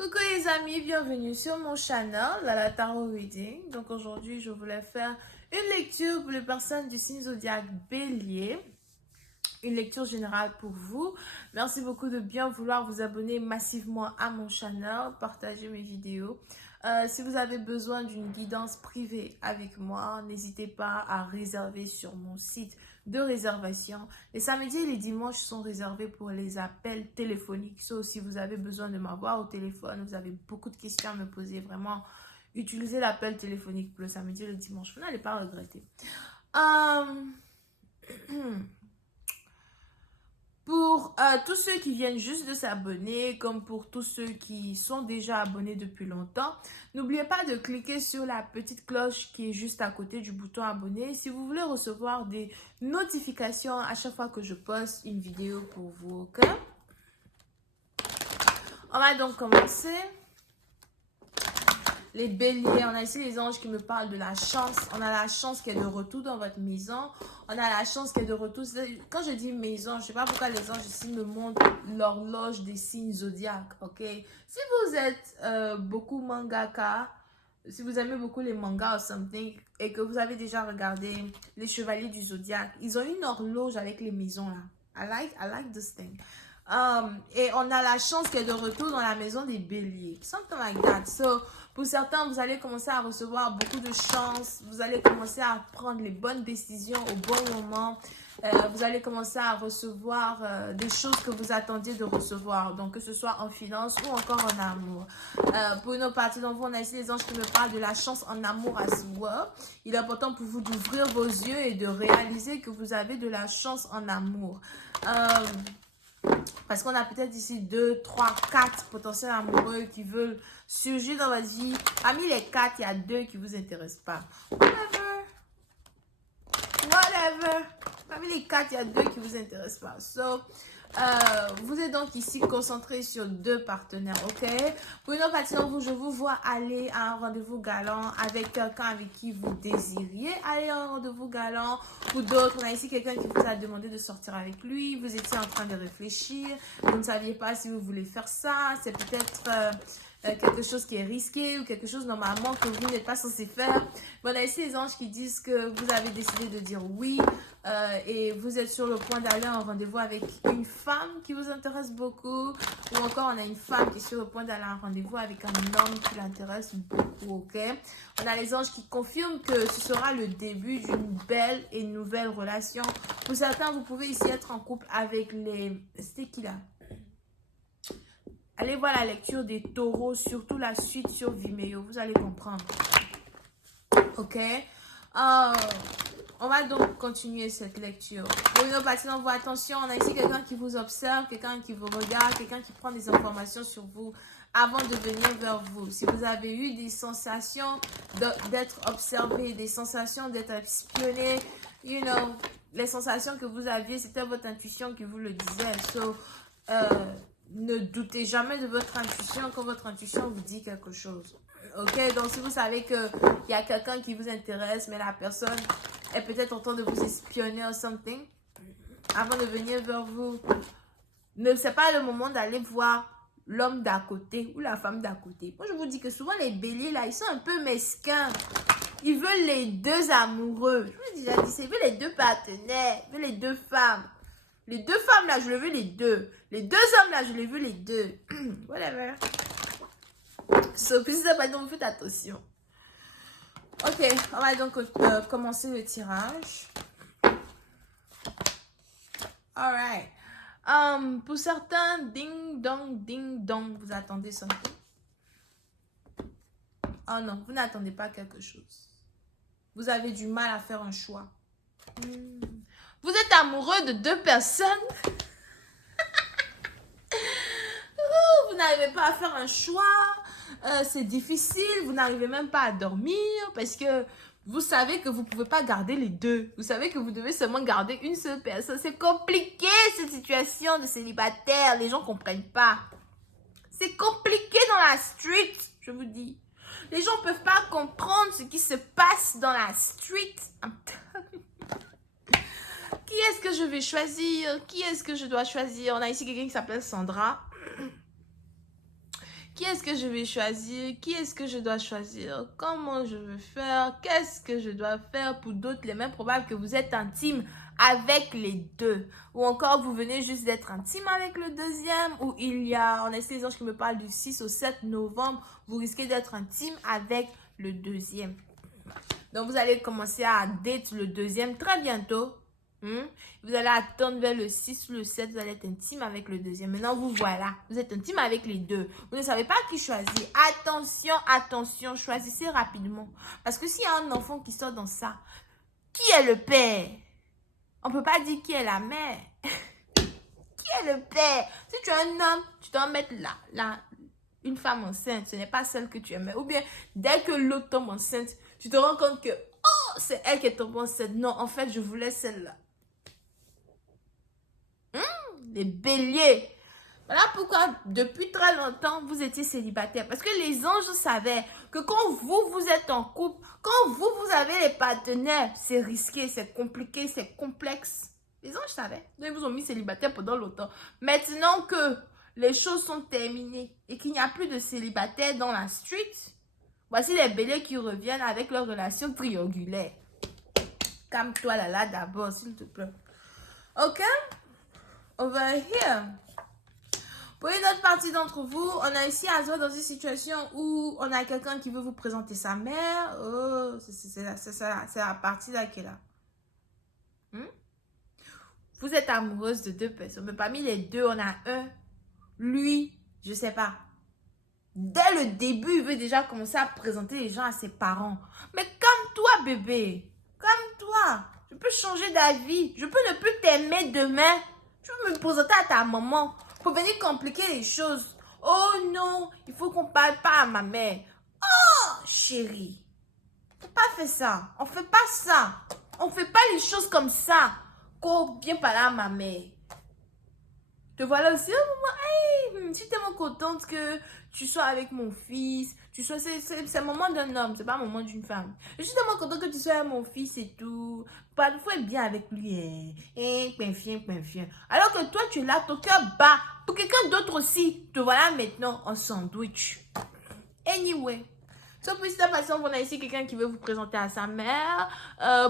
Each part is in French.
Coucou les amis, bienvenue sur mon channel, la Tarot Reading. Donc aujourd'hui, je voulais faire une lecture pour les personnes du signe zodiaque Bélier. Une lecture générale pour vous. Merci beaucoup de bien vouloir vous abonner massivement à mon channel, partager mes vidéos. Si vous avez besoin d'une guidance privée avec moi, n'hésitez pas à réserver sur mon site de réservation. Les samedis et les dimanches sont réservés pour les appels téléphoniques. So, si vous avez besoin de m'avoir au téléphone, vous avez beaucoup de questions à me poser, vraiment, utilisez l'appel téléphonique pour le samedi et le dimanche. Vous n'allez pas regretter. Pour tous ceux qui viennent juste de s'abonner, comme pour tous ceux qui sont déjà abonnés depuis longtemps, n'oubliez pas de cliquer sur la petite cloche qui est juste à côté du bouton abonner si vous voulez recevoir des notifications à chaque fois que je poste une vidéo pour vous, ok? On va donc commencer. Les béliers, on a ici les anges qui me parlent de la chance. On a la chance qui est de retour dans votre maison. On a la chance qui est de retour. Quand je dis maison, je ne sais pas pourquoi les anges ici me montrent l'horloge des signes zodiaques, ok? Si vous êtes beaucoup mangaka, si vous aimez beaucoup les mangas ou something, et que vous avez déjà regardé les chevaliers du zodiaque, ils ont une horloge avec les maisons là. I like this thing. Et on a la chance qu'elle est de retour dans la maison des béliers. Something like that. So, pour certains, vous allez commencer à recevoir beaucoup de chance. Vous allez commencer à prendre les bonnes décisions au bon moment. Vous allez commencer à recevoir des choses que vous attendiez de recevoir. Donc, que ce soit en finance ou encore en amour. Pour une autre partie d'entre vous, on a ici les anges qui me parlent de la chance en amour à soi. Il est important pour vous d'ouvrir vos yeux et de réaliser que vous avez de la chance en amour. Parce qu'on a peut-être ici 2, 3, 4 potentiels amoureux qui veulent surgir dans votre vie. Parmi les 4, il y a 2 qui ne vous intéressent pas. Whatever. Parmi les 4, il y a 2 qui ne vous intéressent pas. So, vous êtes donc ici concentré sur 2 partenaires, ok? Pour une autre partie d'entre vous, je vous vois aller à un rendez-vous galant avec quelqu'un avec qui vous désiriez aller à un rendez-vous galant. Pour d'autres, on a ici quelqu'un qui vous a demandé de sortir avec lui. Vous étiez en train de réfléchir. Vous ne saviez pas si vous voulez faire ça. C'est peut-être quelque chose qui est risqué ou quelque chose normalement que vous n'êtes pas censé faire. Bon, on a ici les anges qui disent que vous avez décidé de dire oui. Et vous êtes sur le point d'aller à un rendez-vous avec une femme qui vous intéresse beaucoup, ou encore on a une femme qui est sur le point d'aller à un rendez-vous avec un homme qui l'intéresse beaucoup, ok? On a les anges qui confirment que ce sera le début d'une belle et nouvelle relation. Pour certains, vous pouvez ici être en couple avec les... C'était qui là? Allez voir la lecture des taureaux, surtout la suite sur Vimeo, vous allez comprendre, ok? On va donc continuer cette lecture. Pour une autre partie d'entre vous, attention, on a ici quelqu'un qui vous observe, quelqu'un qui vous regarde, quelqu'un qui prend des informations sur vous avant de venir vers vous. Si vous avez eu des sensations d'être observé, des sensations d'être espionné, you know, les sensations que vous aviez, c'était votre intuition qui vous le disait. So, ne doutez jamais de votre intuition quand votre intuition vous dit quelque chose. Ok, donc si vous savez qu'il y a quelqu'un qui vous intéresse, mais la personne est peut-être en train de vous espionner ou something, avant de venir vers vous, c'est pas le moment d'aller voir l'homme d'à côté ou la femme d'à côté. Moi, je vous dis que souvent, les béliers, là, ils sont un peu mesquins. Ils veulent les 2 amoureux. Je vous ai déjà dit, ils veulent les 2 partenaires, ils veulent les 2 femmes. Les 2 femmes, là, je les veux les 2. Les 2 hommes, là, je les veux les 2. Whatever. So, puis ça, donc, faites attention. Ok, on va donc commencer le tirage. Alright. Pour certains, ding dong, vous attendez something. Oh non, vous n'attendez pas quelque chose. Vous avez du mal à faire un choix. Vous êtes amoureux de 2 personnes. Vous n'arrivez pas à faire un choix. C'est difficile. Vous n'arrivez même pas à dormir parce que vous savez que vous ne pouvez pas garder les 2. Vous savez que vous devez seulement garder une seule personne. C'est compliqué cette situation de célibataire. Les gens ne comprennent pas. C'est compliqué dans la street, je vous dis. Les gens ne peuvent pas comprendre ce qui se passe dans la street. Qui est-ce que je vais choisir? Qui est-ce que je dois choisir? On a ici quelqu'un qui s'appelle Sandra, Qui est-ce que je vais choisir? Qui est-ce que je dois choisir? Comment je veux faire? Qu'est-ce que je dois faire? Pour d'autres, il est même probable que vous êtes intime avec les deux. Ou encore, vous venez juste d'être intime avec le deuxième. Ou il y a, on a ces anges qui me parlent du 6 au 7 novembre. Vous risquez d'être intime avec le deuxième. Donc, vous allez commencer à date le deuxième très bientôt. Vous allez attendre vers le 6 ou le 7, vous allez être intime avec le deuxième. Maintenant, vous voilà, vous êtes intime avec les deux. Vous ne savez pas qui choisir. Attention, attention, choisissez rapidement. Parce que s'il y a un enfant qui sort dans ça, qui est le père? On ne peut pas dire qui est la mère. Qui est le père? Si tu es un homme, tu dois mettre là, une femme enceinte. Ce n'est pas celle que tu aimes. Ou bien, dès que l'autre tombe enceinte, tu te rends compte que, oh, c'est elle qui est tombée enceinte. Non, en fait, je voulais celle-là. Les béliers. Voilà pourquoi depuis très longtemps vous étiez célibataire. Parce que les anges savaient que quand vous êtes en couple, quand vous avez les partenaires, c'est risqué, c'est compliqué, c'est complexe. Les anges savaient. Donc ils vous ont mis célibataire pendant longtemps. Maintenant que les choses sont terminées et qu'il n'y a plus de célibataires dans la street, voici les béliers qui reviennent avec leur relation triangulaire. Calme-toi là d'abord, s'il te plaît. Ok? Over here. Pour une autre partie d'entre vous, on a ici à dans une situation où on a quelqu'un qui veut vous présenter sa mère. Oh, c'est la partie là qui est là. Vous êtes amoureuse de deux personnes, mais parmi les deux, on a un. Lui, je sais pas. Dès le début, il veut déjà commencer à présenter les gens à ses parents. Mais calme-toi, bébé. Calme-toi. Je peux changer d'avis. Je peux ne plus t'aimer demain. Je peux me présenter à ta maman. Pour venir compliquer les choses. Oh non, il faut qu'on parle pas à ma mère. Oh, chérie. On ne pas fait ça. On fait pas ça. On fait pas les choses comme ça. Qu'on vient parler à ma mère. Te voilà aussi, oh, maman, hey, je suis tellement contente que tu sois avec mon fils. C'est un moment d'un homme, c'est pas un moment d'une femme. Je suis tellement contente que tu sois avec mon fils et tout. Parfois, être bien avec lui. Pinfien. Alors que toi, tu es là, ton cœur bat. Pour quelqu'un d'autre aussi, te voilà maintenant en sandwich. Anyway. Sauf pour cette façon, on a ici quelqu'un qui veut vous présenter à sa mère.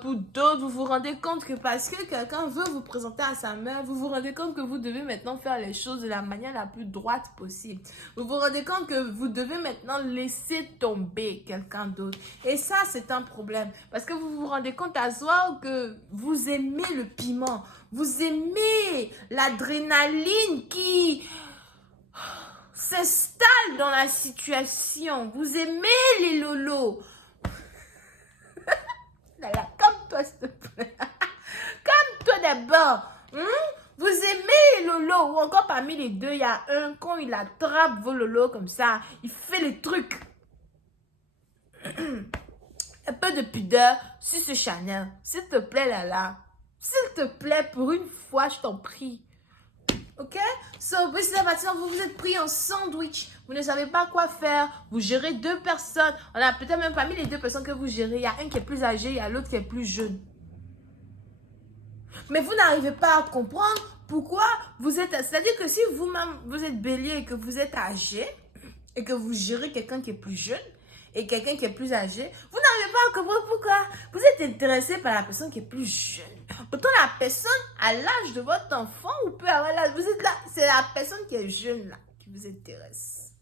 Pour d'autres, vous vous rendez compte que parce que quelqu'un veut vous présenter à sa mère, vous vous rendez compte que vous devez maintenant faire les choses de la manière la plus droite possible. Vous vous rendez compte que vous devez maintenant laisser tomber quelqu'un d'autre. Et ça, c'est un problème. Parce que vous vous rendez compte à soi que vous aimez le piment. Vous aimez l'adrénaline qui s'installe dans la situation. Vous aimez les lolos. Calme-toi, s'il te plaît. Calme-toi d'abord. Vous aimez les lolos. Ou encore parmi les deux, il y a un, quand il attrape vos lolos comme ça, il fait les trucs. Un peu de pudeur sur ce Chanel. S'il te plaît, Lala. S'il te plaît, pour une fois, je t'en prie. Ok? So, vous êtes pris en sandwich. Vous ne savez pas quoi faire. Vous gérez deux personnes. On a peut-être même parmi les deux personnes que vous gérez, il y a un qui est plus âgé, il y a l'autre qui est plus jeune. Mais vous n'arrivez pas à comprendre pourquoi vous êtes... C'est-à-dire que si vous-même, vous êtes bélier et que vous êtes âgé et que vous gérez quelqu'un qui est plus jeune et quelqu'un qui est plus âgé, vous n'arrivez pas à comprendre pourquoi vous êtes intéressé par la personne qui est plus jeune. Pourtant, la personne à l'âge de votre enfant ou peut avoir l'âge, vous êtes là, c'est la personne qui est jeune là qui vous intéresse.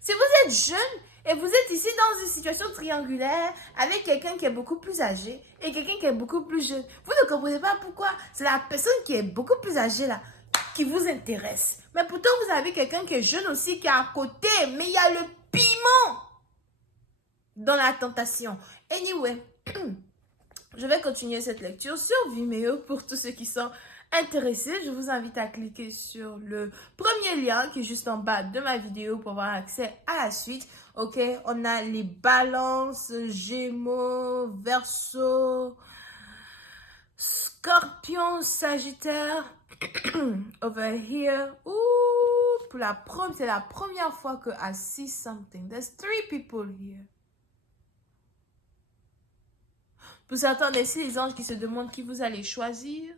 Si vous êtes jeune et vous êtes ici dans une situation triangulaire avec quelqu'un qui est beaucoup plus âgé et quelqu'un qui est beaucoup plus jeune, vous ne comprenez pas pourquoi c'est la personne qui est beaucoup plus âgée là qui vous intéresse. Mais pourtant, vous avez quelqu'un qui est jeune aussi qui est à côté, mais il y a le piment dans la tentation. Anyway, je vais continuer cette lecture sur Vimeo pour tous ceux qui sont intéressés. Je vous invite à cliquer sur le premier lien qui est juste en bas de ma vidéo pour avoir accès à la suite. Ok, on a les balances, Gémeaux, Verseau, Scorpion, Sagittaire. Over here. Ouh, c'est la première fois que I see something. There's 3 people here. Pour certains, laissez les anges qui se demandent qui vous allez choisir.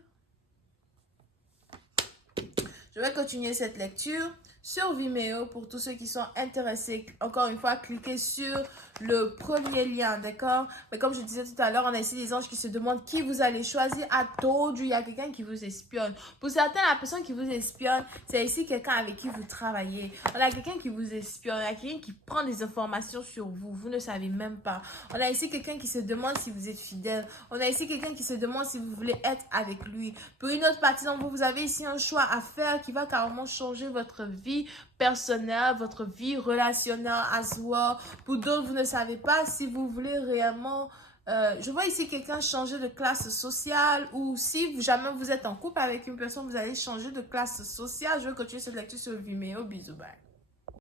Je vais continuer cette lecture. sur Vimeo pour tous ceux qui sont intéressés. Encore une fois, cliquez sur le premier lien, d'accord? Mais comme je disais tout à l'heure, on a ici des anges qui se demandent qui vous allez choisir. À told you, il y a quelqu'un qui vous espionne. Pour certains, la personne qui vous espionne, c'est ici quelqu'un avec qui vous travaillez. On a quelqu'un qui vous espionne, on a quelqu'un qui prend des informations sur vous. Vous ne savez même pas. On a ici quelqu'un qui se demande si vous êtes fidèle. On a ici quelqu'un qui se demande si vous voulez être avec lui. Pour une autre partie d'entre vous, vous avez ici un choix à faire qui va carrément changer votre vie personnelle, votre vie relationnelle as well. Pour d'autres, vous ne savez pas si vous voulez réellement... je vois ici quelqu'un changer de classe sociale ou si jamais vous êtes en couple avec une personne, vous allez changer de classe sociale. Je vais continuer cette lecture sur Vimeo. Bisous, bye.